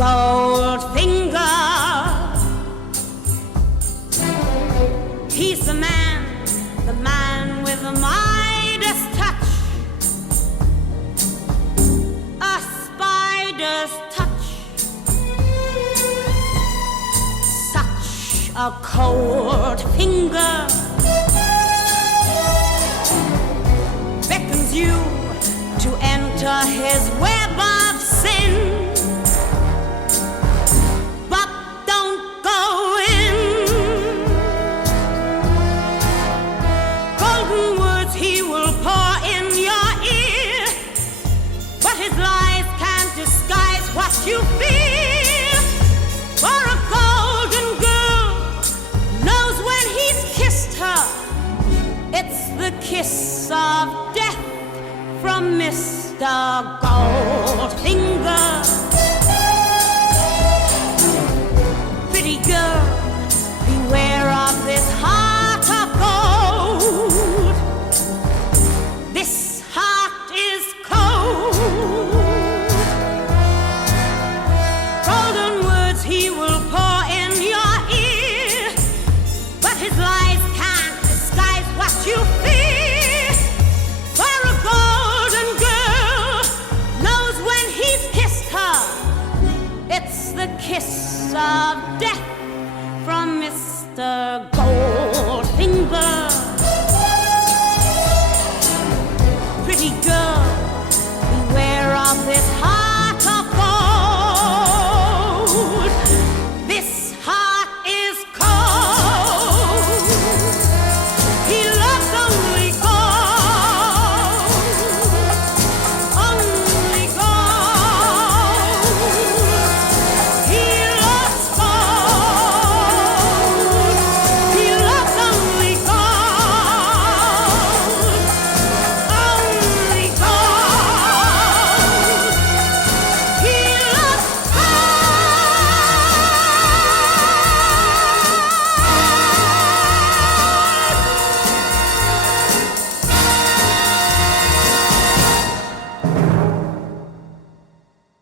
Goldfinger. He's the man with the Midas touch, a spider's touch, such a cold finger beckons you to enter his web of sin. His lies can't disguise what you feel. For a golden girl knows when he's kissed her, it's the kiss of death from Mr. Goldfinger. Pretty girl, beware of this heart of gold. This heart is cold. He will pour in your ear, but his lies can't disguise what you fear. For a golden girl knows when he's kissed her, it's the kiss of death from Mr.